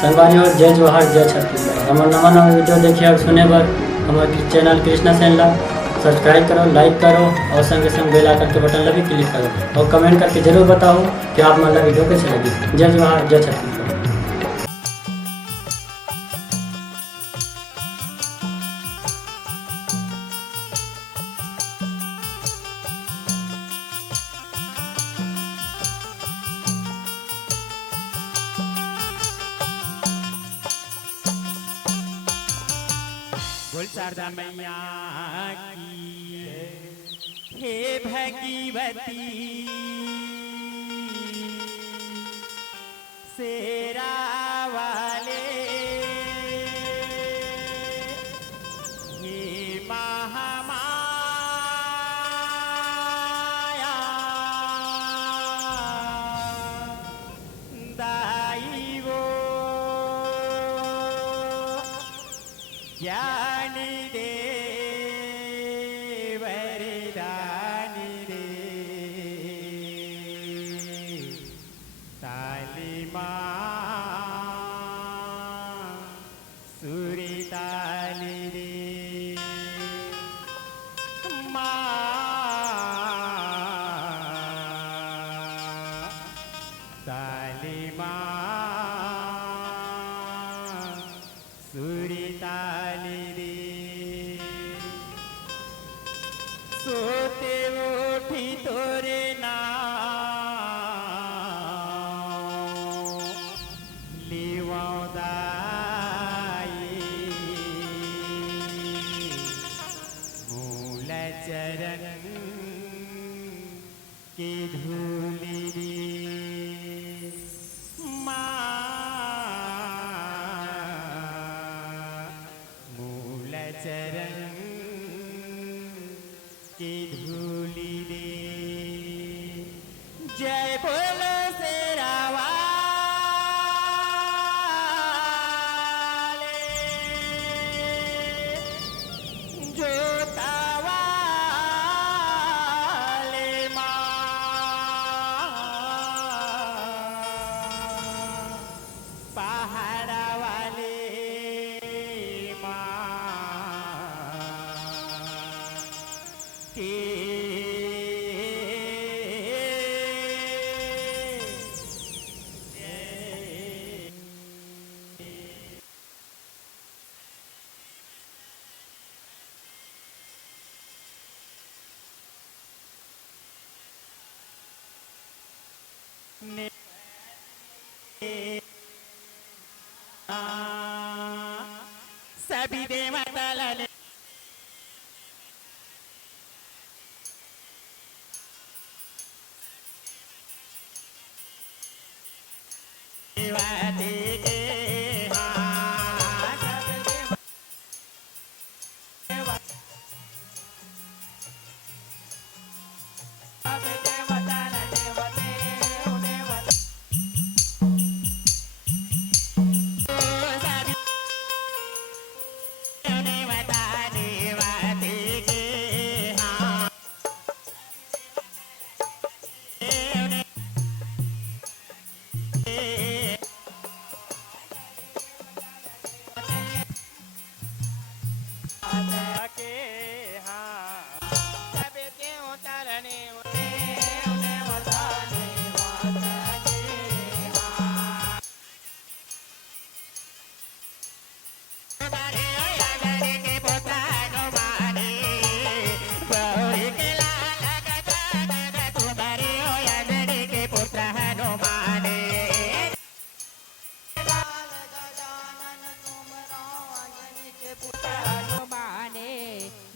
संगवारी हो जय जोहार जय छत्तीसगढ़। हमार नवा नवा वीडियो देखिए और सुने बर हमारे चैनल कृष्णा सेन ला सब्सक्राइब करो, लाइक करो और संगे संग बेल आइकन के बटन ला भी क्लिक करो और कमेंट करके जरूर बताओ कि आप मन ला वीडियो कैसे लगी। जय जोहार जय छत्तीसगढ़। बोल शारदा मैया की हे भगवती शेरा वाले हे महामाया दाई वो ज्ञान दे वरदान दे तालिमा सूरी ताली दे तालिमा सूरी ताली दे सोते उठी तोरे नाम लिवाओ दाई मूल चरण की धूली दी मूल चरण की धूली दे जय बोलो शेरा वाले जोता वाले पहाड़ा वाले सभी देवता लले देवाते के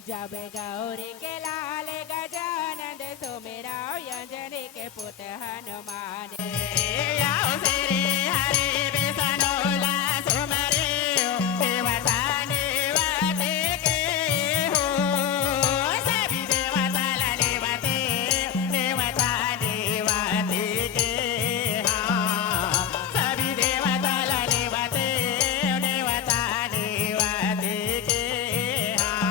जब गौरी के लाल गजानंद सुमेरा अंजनी के पुत्र हनुमान आओ तेरे हरे बेसनोला सुमरे देवता देवते के हो सभी देवता देवते देवता देवते के हाँ सभी देवता देवते देवता देवते के हाँ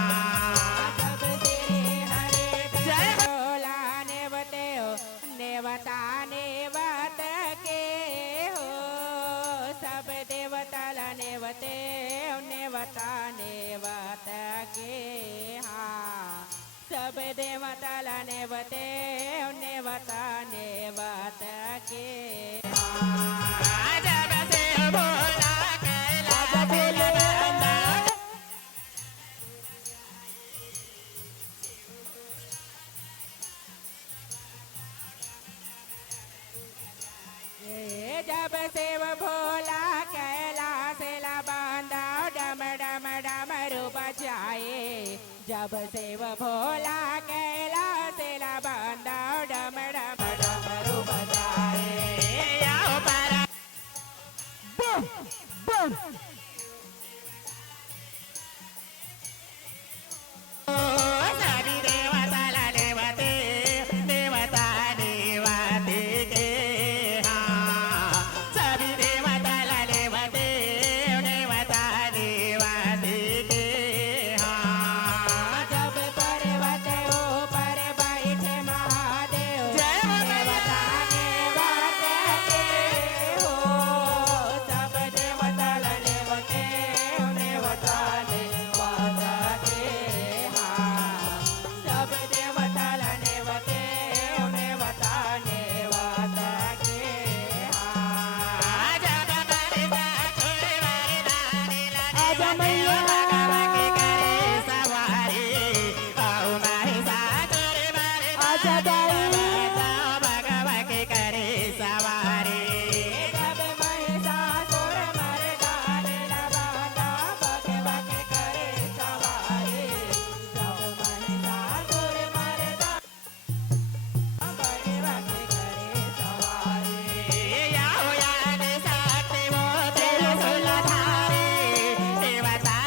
देवता नेवत के हाँ सब देवताला नेवते नेवता नेवत के हाँ जब से भोला कैलाश बंदा जब से वो भोला कैलाश ला बांधा डम डम डमरू बजाए जब से वो भोला कैलाश ला बांधा डम डम डमरू बजाए आओ पारा बम बम सारी देवताला देवते देवता देवते के देवता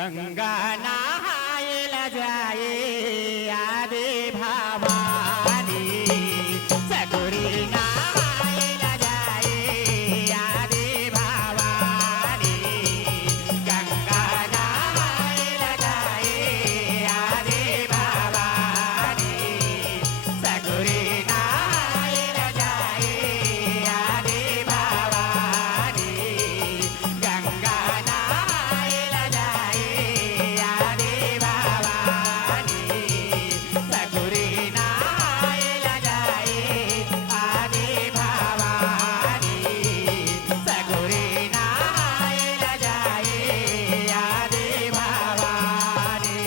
गंगा नहाए ला जाए आदि भवानी सगुरी नहाए ला जाए आदि भवानी गंगा नहाए ला जाए आदि भवानी सगुरी नहाए ला जाए आदि भवानी गंगा नहाए ला जाए आदि भवानी सगुरी नहाए ला जाए आदि भवानी सगुरी नहाए ला जाए आदि भवानी।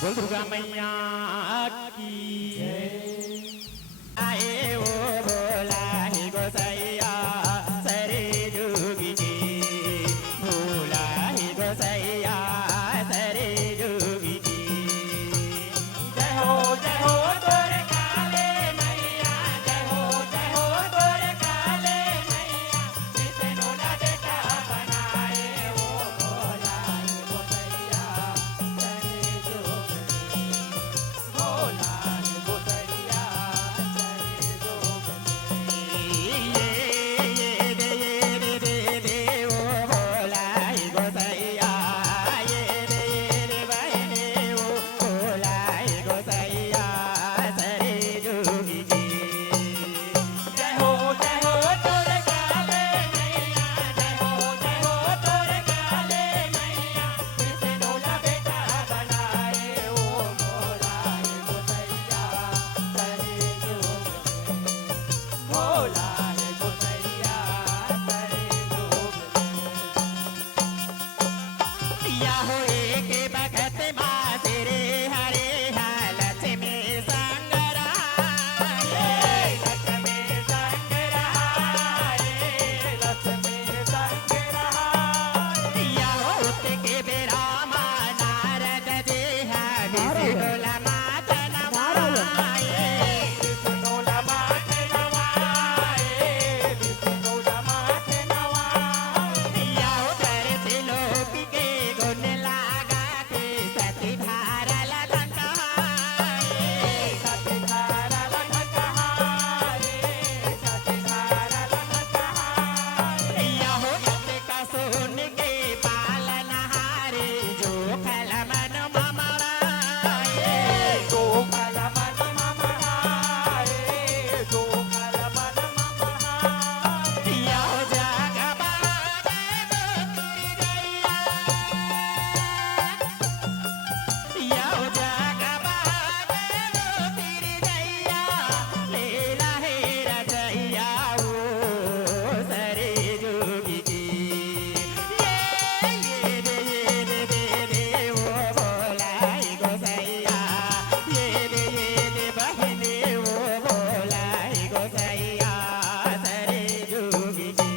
बोल दुर्गा मैया की आए वो बोला ही गोसैया सरे जोगी जी भोला ही गोसैया सरे जोगी जी। जय हो तोर काले मैया जय हो तोर काले मैया विष्णु ना बेटा बनाए वो भोला ही गोसैया सरे जोगी भोला ही गोसैया सरे जोगी। ये दे वो भोला ही गोसैया ये दे बहने वो भोला ही गोसैया सरे जोगी जी। जय हो तोर काले मैया जय हो तोर काले मैया विष्णु ना बेटा बनाए वो भोला ही गोसैया सरे जोगी भोला ही गोसैया सरे जोगी। या हो एक भगत माँ तेरे हरे हालत में संग रहाए लक्ष्मी संग रहाए लक्ष्मी संग रहाए। या हो उसके बेरा नारद जी है विष्णु लमात नवाए विष्णु लमात नवाए विष्णु लमात नवाए। या हो धरती लोक के गुण लगाते सती धारा ललन कहाए सती धारा ललन कहाए सती धारा ललन कहाए। या हो का सुन के पालन हारे जो खल मन ममराए जो खल मन ममराए जो खल मन ममराए। या हो जाग बागे मोती गैया या हो जाग बागे मोती गैया लीला है रजैया वो सरे जोगी जी। ये दे वो भोला ही गोसैया ये दे बहने वो भोला ही गोसैया सरे जोगी जी।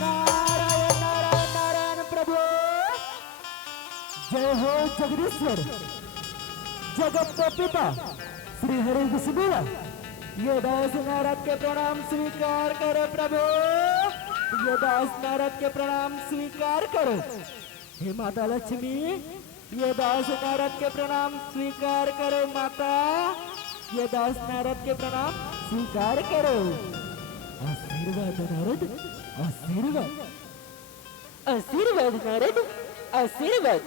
नारायण नारायण नारायण प्रभु जय हो जगदीश्वर जगत के पिता श्री हरि विष्णु ये दास नारद के प्रणाम स्वीकार करो प्रभु ये दास नारद के प्रणाम स्वीकार करो। हे माता लक्ष्मी ये दास नारद के प्रणाम स्वीकार करो माता ये दास नारद के प्रणाम स्वीकार करो। आशीर्वाद नारद आशीर्वाद आशीर्वाद नारद आशीर्वाद।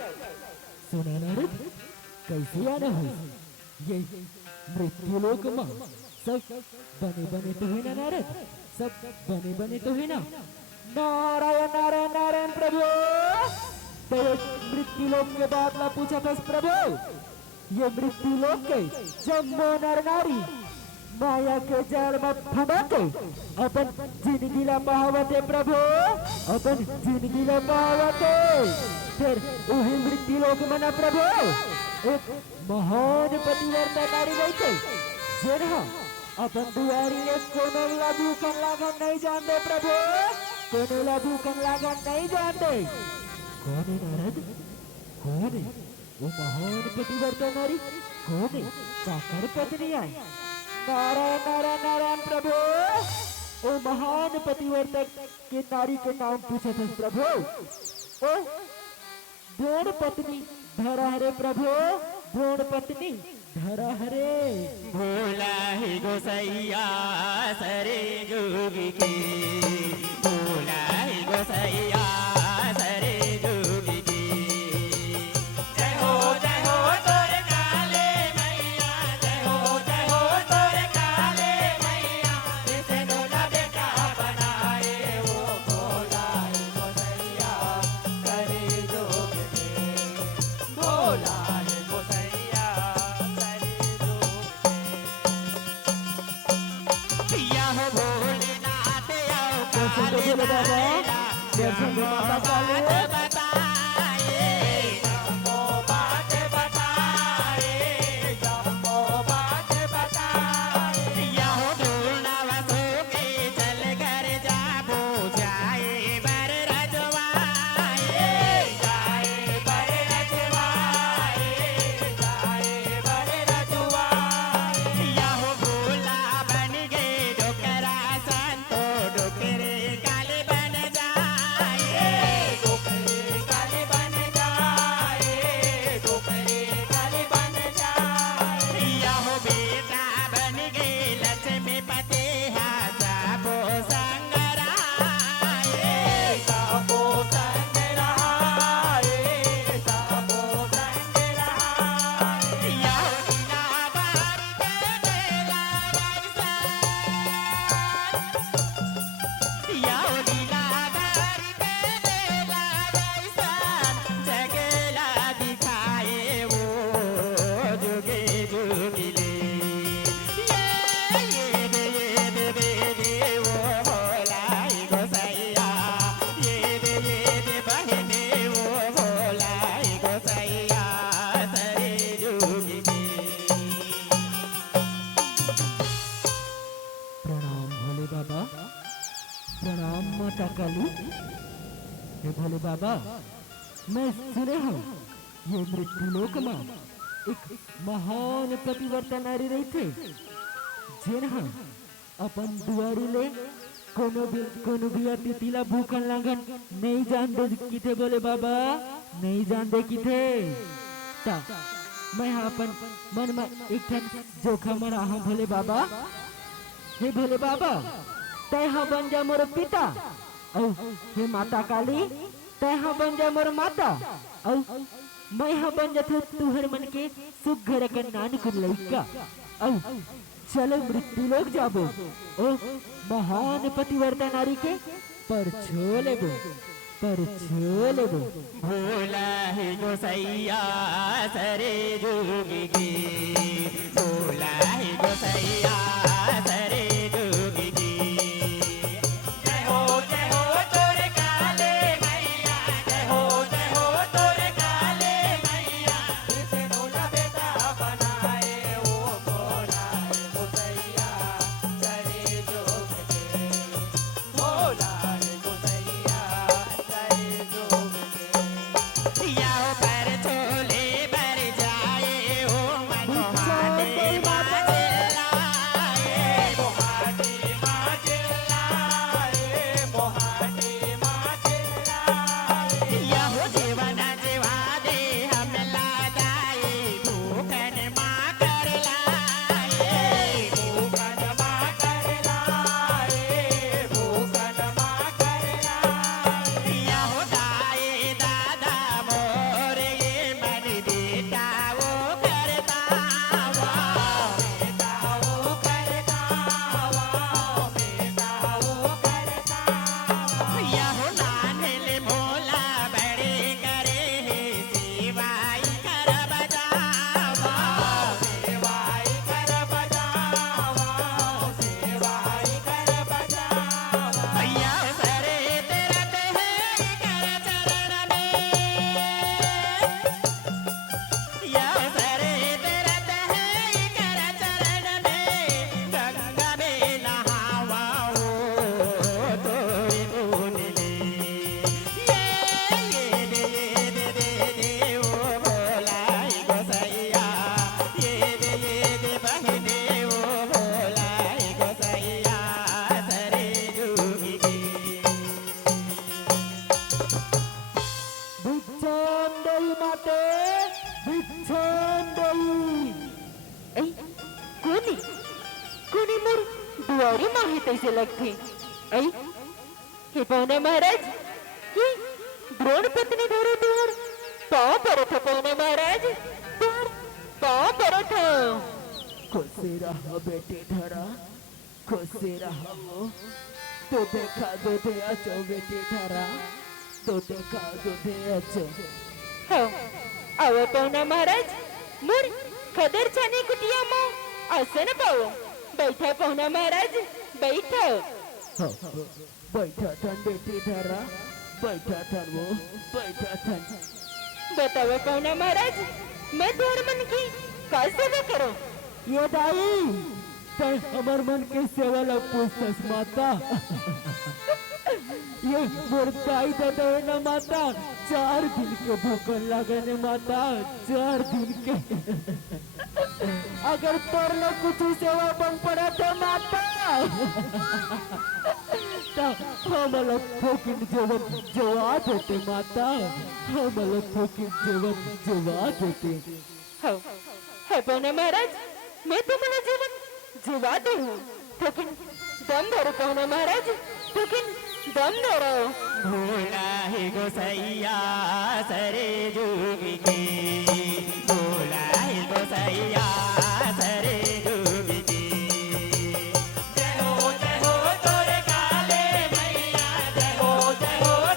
सुना नारद कैसे आना हो ये मृत्यु लोक में सब बने बने तो हुई ना नारद सब बने बने तो हुई ना। नारायण नारायण नारायण प्रभु तो मृत्यु लोक के बाद ला पूछा था प्रभु ये मृत्यु लोक के जम्मो नर नारी माया के जाल में फंसा के अपन जिंदगी ला पावते प्रभु अपन जिंदगी ला पावते फिर वही मृत्यु लोक में ना प्रभु एक महान पतिव्रता नारी बैठे जिन्हा अपन दुआरी ने कोनो लागू कन लागन नहीं जानते प्रभु कोनो लागू कन लागन नहीं जानते। कौन है नारद कौन है वो महान पतिव्रता नारी कौन है काकर पत्नी आई। नारायण नारायण नारायण प्रभु ओ महान पतिवर्तक के नारी के नाम पूछे थे प्रभु। ओ द्रोण पत्नी धरा हरे प्रभु, द्रोण पत्नी धरा हरे। भोला ही गोसैया सरे जोगी की, भोला ही गोसैया सरे जोगी की। जय हो तोरे काले मैया, जय हो तोरे काले मैया, जिसे नोला बेटा बनाए वो भोला ही गोसैया सरे जोगी की, भोला ही गोसैया सरे यह भोलेनाथ आओ काले बाबा, दर्शन दे माता काली। बताए जम्बो बात बताए, जम्बो बात बताए। यह ढूंढवा सो के चल कर जाबो, जाए बर रजवाए, जाए बर रजवाए, जाए बर रजवाए। यह भोला बन गए डोकरा संतो, डोकरे काले बन जाए, डोकरे काले बन जाए, डोकरे काले बन जाए। यह बेटा बन गए लक्ष्मीपति सबो संग रहाए, सबो संग रहाए, सबो संग रहाए। यह लीलाधार के बेला वैसा, यह लीलाधार के बेला वैसा, जगला दिखाए वो जुगे जुगिले। ये दे वो भोला ही गोसैया, ये दे बहने वो भोला ही गोसैया सरे जुगी की। प्रणाम भोले बाबा, प्रणाम माता काली। हे भोले बाबा, मैं सुने हूँ ये मृत्युलोक में एक महान पतिव्रता नारी रही थे, जिन्हा अपन दुआरी ले कोनो भी अतिथि ला भूखन लागन नहीं जान दे की थे भोले बाबा, नहीं जान दे की थे। ता मैं अपन मन में एक ठन जोखम में रहा भोले बाबा। हे भोले बाबा, तय हाँ बन जा मोर पिता, औ हे माता काली तय हाँ बन जा मोर माता, औ मैं हाँ बन जा तुहर मन के सुघर के नान को लइका। औ चलो मृत्यु लोक जाबो, ओ महान पतिव्रता नारी के पर छोलेबो, पर छोलेबो। भोला ही गोसैया सरे जोगी की, भोला ही गोसैया सरे जोगी की। जय हो तोरे काले मैया, जय हो तोरे काले मैया, जिसे नोला बेटा बनाए वो भोला ही गोसैया सरे जोगी की, भोला ही गोसैया सरे जोगी की। याओ पर छोले बर जाए ओ मनोहारे दुआरी माही तैसे लगथे। ऐ हे पौना महाराज, ये द्रोण पत्नी धरो द्वार पाँव परत हो पौना महाराज, द्वार पाँव परत हो। खुशी रहो बेटी धरा, खुशी रहो। तो देखा दूधे अचो बेटी धरा, तो देखा दूधे अचो। हो आव पौना महाराज, मोर खदर छानी कुटिया में आसन पाओ। बैठा पौना महाराज, बैठो। हो बैठा थन बेटी धरा, बैठा थन वो, बैठा थन। बताओ पौना महाराज, मैं तोर मन की का सेवा करो? ये दाई तय हमर मन के सेवा ला पूछतस माता। ये मोर दाई दादा न माता, 4 दिन के भूखल लागने माता, 4 दिन के। अगर तोर ला कुछ सेवा बन पड़ा तो माता, तो हम लोग फोकिन जीवन जवा देते माता, हम लोग फोकिन जीवन जवा देते। हो है पौना महाराज, मैं तुम्हारा जीवन जीवा दे हूँ, लेकिन दम धरो पौना महाराज, लेकिन दम धरो। भोला है गोसैया सरे जुगी के, भोला है गोसैया सरे जुगी के। जय हो तोरे काले मैया, जय हो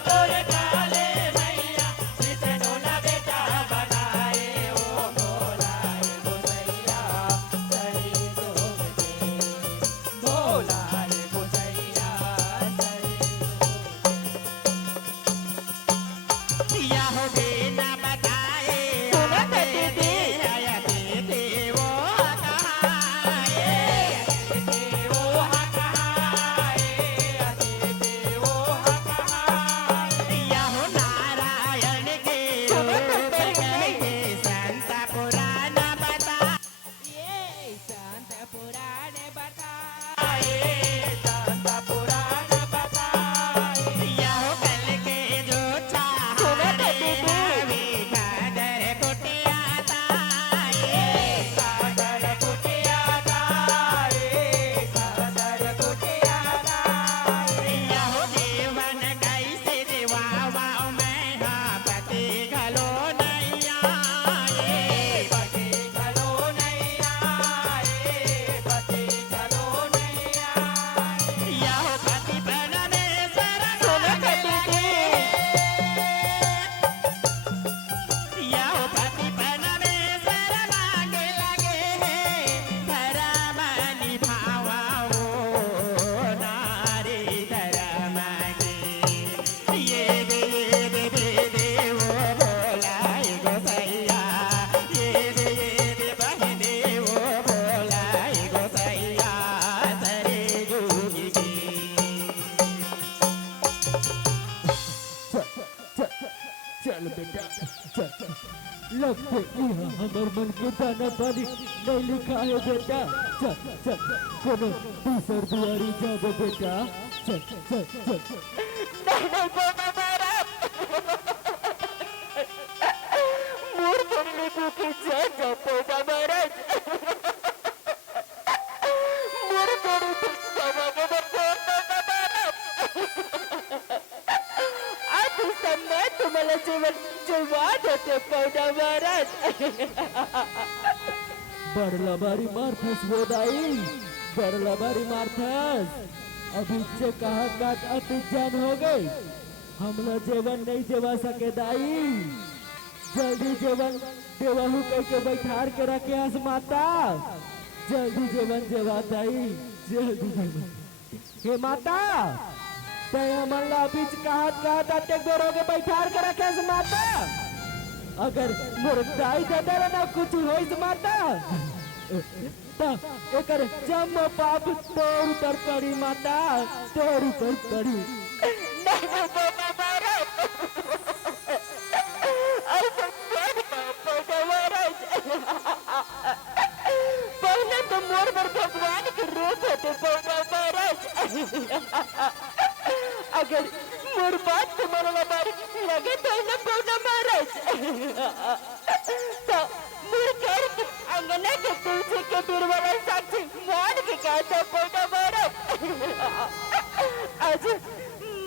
तोरे काले मैया, जिसनो ना बेटा बनाए ओ भोला है गोसैया सरे जुगी के, भोला है गोसैया सरे दिया हो बिना बताए सुना था दीदी, आया दे वो कहाए, दे वो कहाए, दे वो कहाए। दिया हो नारायण के कहे संत पुराण बताए, संत पुराण बताए, संत पुराण बताए। दिया हो कल के जो सुना था दीदी, कादर कुटिया ताए, कादर कुटिया ताए, कादर कुटिया ताए। यहो जीवन कैसे दिवावा मैं हाँ पति घलो नैया, पति घलो नैया, पति घलो नैया। यहो पति परमेश्वर सुना था दीदी, यहो पति परमेश्वर मांगे लगे, धर्म निभावा वो नारी धर्म के। ये दे वो भोला है गोसैया, ये दे बहने वो भोला है गोसैया सरे जुगी के। चल बेटा चल, लगते यहाँ हमर मन के दाना पानी नहीं लिखा है बेटा। चल चल कोनो दूसर दुआरी जाबो बेटा, चल चल चल। नहीं नहीं पौना महाराज, मोर बनने को के जा पौना महाराज, मोर बड़ी सभा के बच्चों पौना महाराज। आज इस समय तुम्हारा जीवन जीवा देते पौना महाराज। बड़ला बारी मारथस वो दाई, बड़ला बारी मारथस। अभी से कहा काट अति जान हो गई, हमला जीवन नहीं जेवा सके दाई। जल्दी जीवन देवहू कह के बैठार के रखे हस माता, जल्दी जीवन जेवा दाई, जल्दी जीवन। हे माता तय हमन ला बीच कहत अटेक बेर हो गए बैठार के रखे हस माता। अगर मोर दाई दादा ना कुछ होइस माता, तो एकर जम पाप तोर ऊपर पड़ी माता, तोर ऊपर पड़ी। नहीं नहीं पौना महाराज, ऐसा मत कहो पौना महाराज। पहले तो मोर पर भगवान के रूप होते पौना महाराज। अगर मोर बात तुम्हारा लगे तो न पौना महाराज, तो मोर घर के अंगना के तुलसी के बिरवाला साक्षी मान के कहता पौना महाराज। आज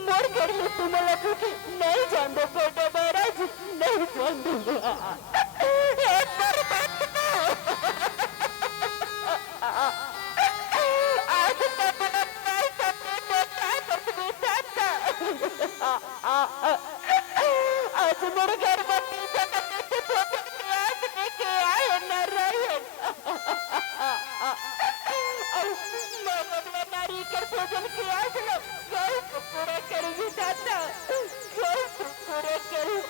मोर घरी तुम्हाला कुठे नाही जाऊन दो पोटा महाराज, नाही जाऊन दो. हे बरबाद आज तुम्हाला काय सांगते काय करते बेटा. आज मोर घर मध्ये जगते पोटे आज लेके आए नारायण. नारी कर भोजन किया कल पूरा करूँ दाता, कल पूरा करूँ.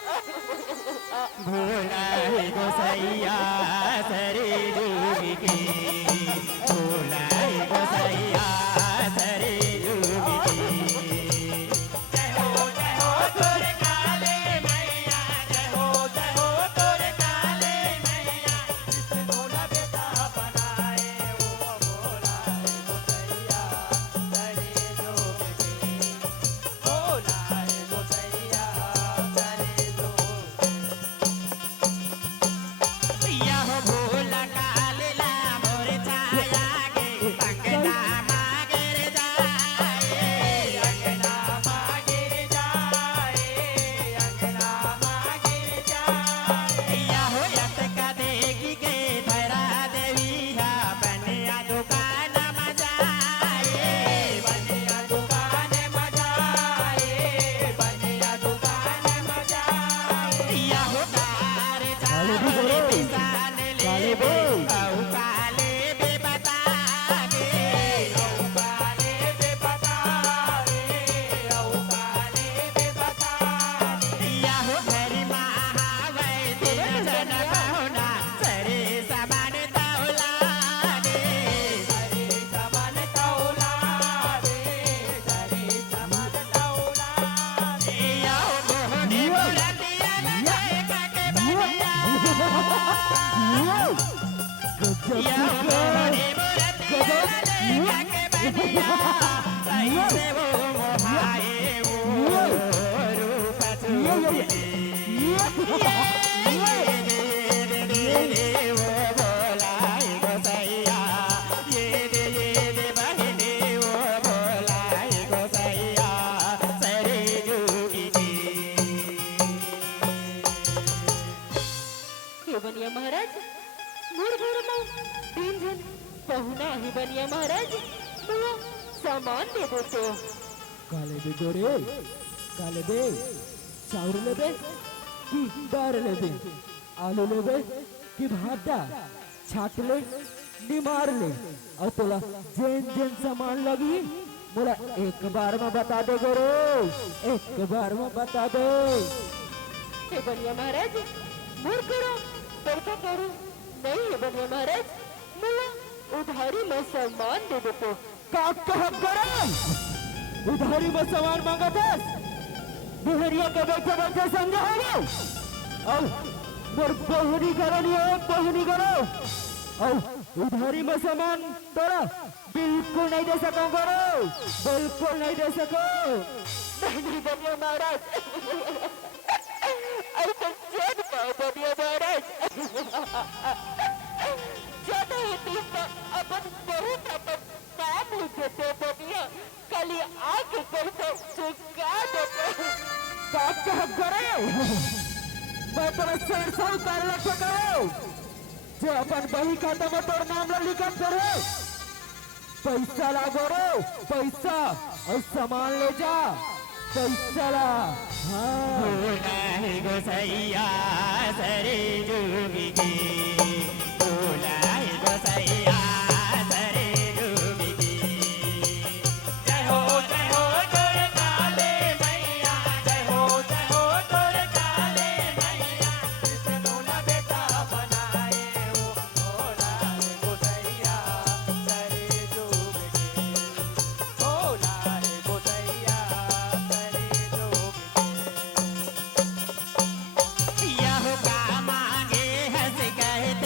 भोला है गोसैया सरे डूबी की, भोला है गोसैया सरे डूबी की. जय हो तोर काले मैया, जय हो तोर काले मैया, जिस भोला बेटा बनाए वो भोला है गोसैया सरे डूबी की, भोला है गोसैया सरे डूबी की. यह भोला कालेला मोर छाया गे, अंगना मागर जाए, अंगना मागर जाए, अंगना मागर जाए. यह यटका देगी के धरा देविया, बनिया दुकान मजाए, बनिया दुकान मजाए, बनिया दुकान मजाए. यह कार जाए पिसान ले बे, औ काले बे बता गे, औ काले बे बता गे, औ काले बे बता गे. यह हरि महावै दिन जन बहुना, सरे समान तौला दे, सरे समान तौला दे, सरे समान तौला दे. यह मोहने मोरतिया जय काके बनिया, यह मोहने मोरतिया जय काके बनिया, सही से वो मोहाए वो रूप चूले. ये दे वो भोला है गोसैया, ये दे बहने वो भोला है गोसैया सरे डूबी की. हे बनिया महाराज, मोर घर में तीन जन पहुना है बनिया महाराज, मुझे सामान दे देते. काले बे गोरे, काले बे चाउर लेबे कि दार लेबे, आलू लेबे कि भाटा, छाट ले निमार ले, और तोला जेन जेन सामान लगी मोला एक बार में बता दे गोरे, एक बार में बता दे. हे बनिया महाराज, मोर करो पैसा करो नहीं है बनिया महाराज, मुझे उधारी में सामान दे देते. का कह करे उधारी में सामान मांगा था, बिहरिया के बैठे बैठे समझा होगा. और मोर बहुनी करो नहीं है, बहुनी करो. और उधारी में सामान तोरा बिल्कुल नहीं दे सको करो, बिल्कुल नहीं दे सको. नहीं बनिया महाराज, ऐसा जन पाओ बनिया महाराज. ज्यादा ही तीसरा अपन बहुत अपन नाम लिख देते बनिया, कल आके पैसा चुका देते. का कह करे मैं तोरा 150 उतार लग करो, जो अपन बही खाता में तोर नाम ला लिखत करे. पैसा ला गोरो, पैसा और सामान ले जा, पैसा ला. हाँ भोला है गोसैया सरे डूबी की, भोला है गोसैया सरे डूबी की. जय हो तोर काले मैया, जय हो तोर काले मैया, जिस भोला बेटा बनाए वो भोला है गोसैया सरे डूबी की, भोला है गोसैया सरे डूबी की. यह का मांगे हंस कहते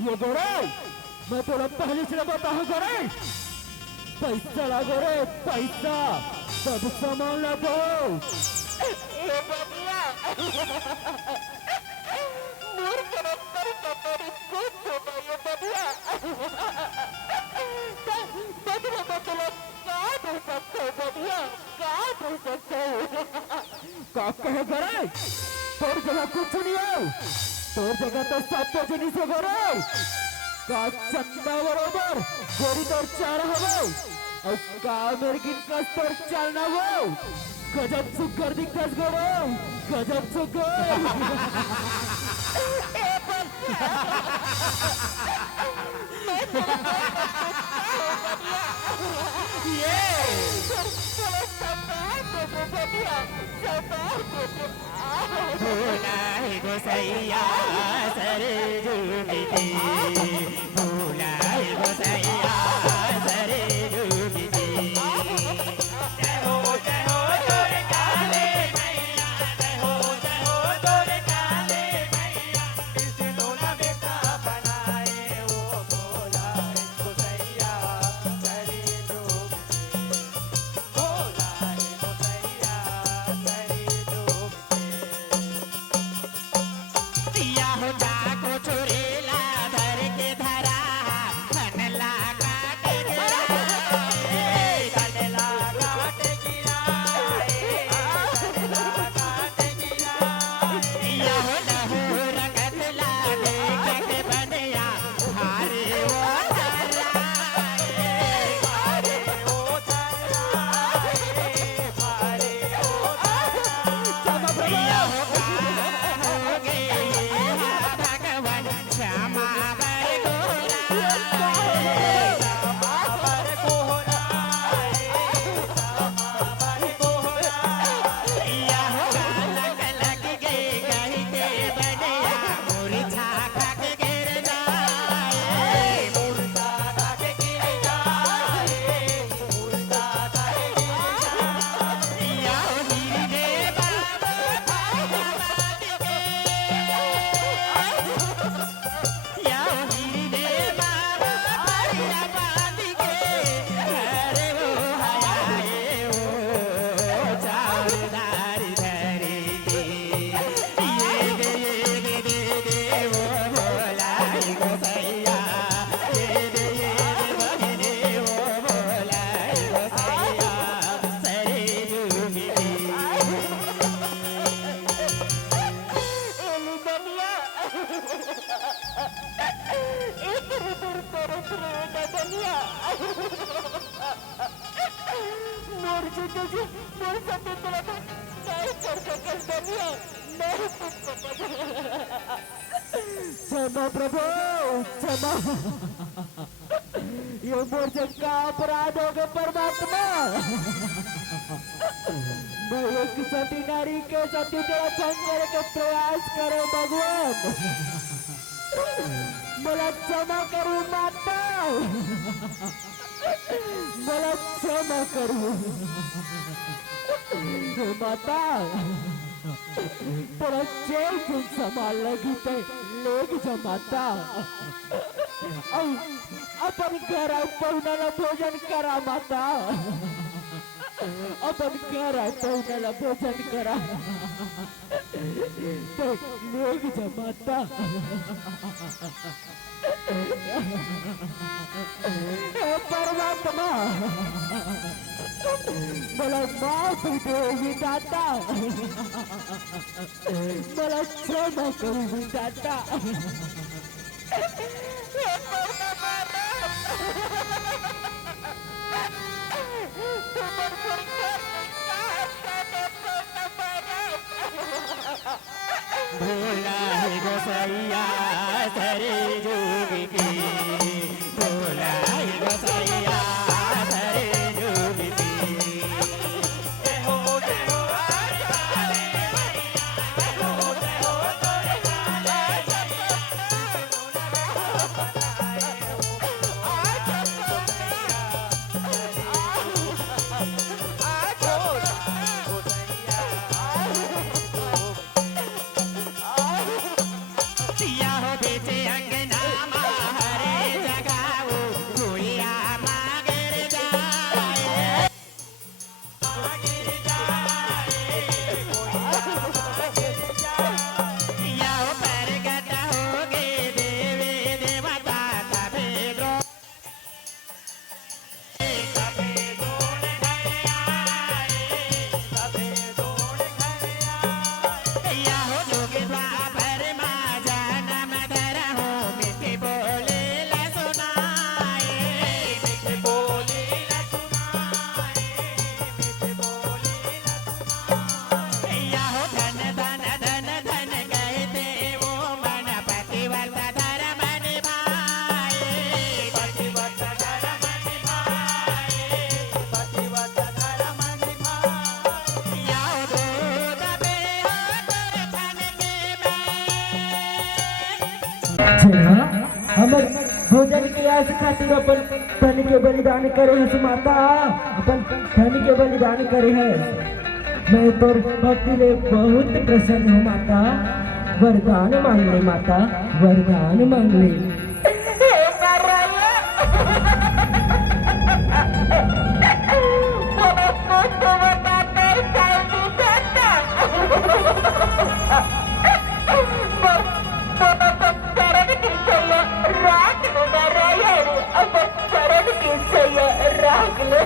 ये गोरे, मैं थोड़ा पहले से बता हूँ गोरे, पैसा ला गोरे, पैसा, सब सामान ला दो। का कहे गोरे, तोर जगह कुछ नहीं है, तोर जगह तो सब तो जिनिस है गोरे, का चंदा बरोबर, गोरी तोर चार हवो, और का मेरे गिन का तोर चलना वो, गजब सुगर दिखत गोरे, गजब सुगर। भोला है गोसैया सरे डूबी, भोला है गोसैया सरे डूबी। जय हो तोरे काले मैया, जय हो तोरे काले मैया, विष्णु ना बेटा बनाए वो भोला है गोसैया सरे डूबी, भोला है गोसैया सरे डूबी। दिया हो जाको चुरेला धर के धरा, खनला काट गिराए, खनला काट गिराए, खनला काट गिराए। दिया हो लहू रंगत लागे कट बनया, भारे वो धराए, भारे वो धराए, भारे वो धराए। दिया हो भगवान श्यामा बर गोहराए, श्यामा बर गोहराए, श्यामा बर गोहराए। या हो लग लग गए कहीं के बनया, मुरझा खक गिर जाए, मुरझा खक गिर जाए, मुरझा खक गिर जाए। या हो हीरे बाबा भगवान के, या हीरे बाबा भगवान के, अरे हो हयाए हो चाउदार धरे दे, ये दे वो भोला है गोसैया, ये दे बहने वो भोला है गोसैया सरे डूबी। क्षमा प्रभु, क्षमा, ये मोर्चे का अपराध हो गया परमात्मा। मैं एक सती नारी के सती तेरा संग करने के प्रयास करो भगवान, मला क्षमा करू माता, मला क्षमा करू हे माता, तेरा जेल तुम संभाल लगी थे लेग जा माता, अपन घर पहुनाला भोजन करा माता, अपन घर पहुनाला भोजन करा, तो लेग जा माता। हे परमात्मा, मला माफ दे विधाता, मला क्षमा करू विधाता। भोला है गोसैया सरे जोग की भोला है गोसैया सरे जोग की जय हो सिया हो बेचे अंगना हरे जगाओ भूलिया मागर जाए सिया हो परगट होगे देवी देवता तबे द्रो सिया हो जोगे द्वापर माँ जन्म धरा हो मीठे बोले ला सुनाए मीठे बोले ला सुनाए मीठे बोले ला सुनाए सिया हो धन धन धन धन कहते वो मन पतिव्रत धर्म निभाए पतिव्रत धर्म निभाए पतिव्रत धर्म निभाए सिया हो दूध पे हो दर्शन के छेना हमर भोजन के आस खातिर अपन धन के बलिदान करे है माता, अपन धन के बलिदान करे है। मैं तोर भक्ति में बहुत प्रसन्न हूँ माता। वरदान मांग ले माता, वरदान मांग ले। हे नारायण मला कोणतं वरदान नाही सांगितलं आपण चरण किसय रागलो नारायण आपण चरण किसय रागलो